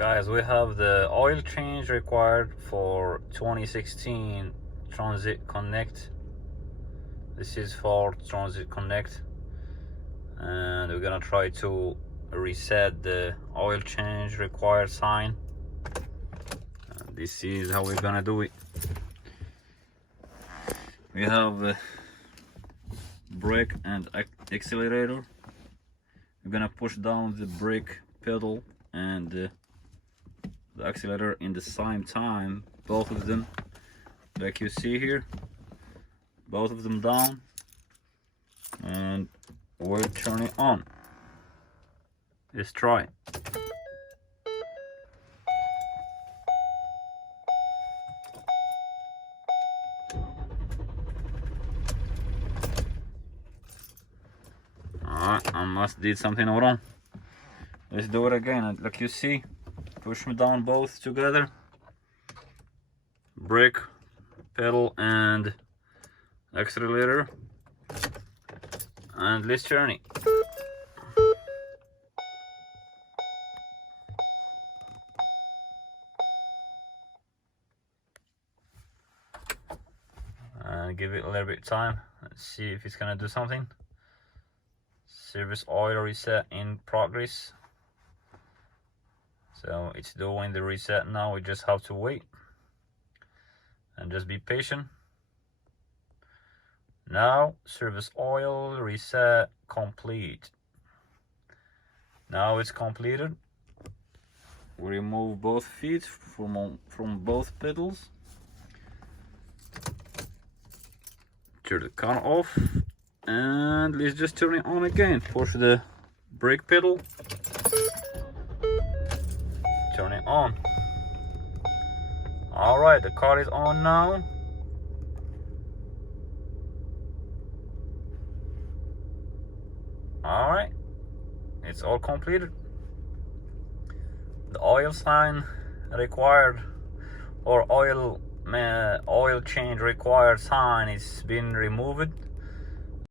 Guys, we have the oil change required for 2016 Transit Connect. This is for Transit Connect, and we're gonna try to reset the oil change required sign. And this is how we're gonna do it. We have a brake and accelerator. We're gonna push down the brake pedal and the accelerator in the same time, both of them, like you see here, both of them down, and we'll turn it on. Let's try. Alright, I must did something wrong. Let's do it again. Like you see, push me down both together, brake pedal and accelerator, and let's turn it. And give it a little bit of time. Let's see if it's gonna do something. Service oil reset in progress. So it's doing the reset now. We just have to wait and just be patient. Now service oil reset complete. Now it's completed. We remove both feet from both pedals. Turn the car off, and let's just turn it on again. Push the brake pedal. Turn it on. Alright, the car is on now. Alright, it's all completed. The oil sign required, or oil change required sign, is been removed.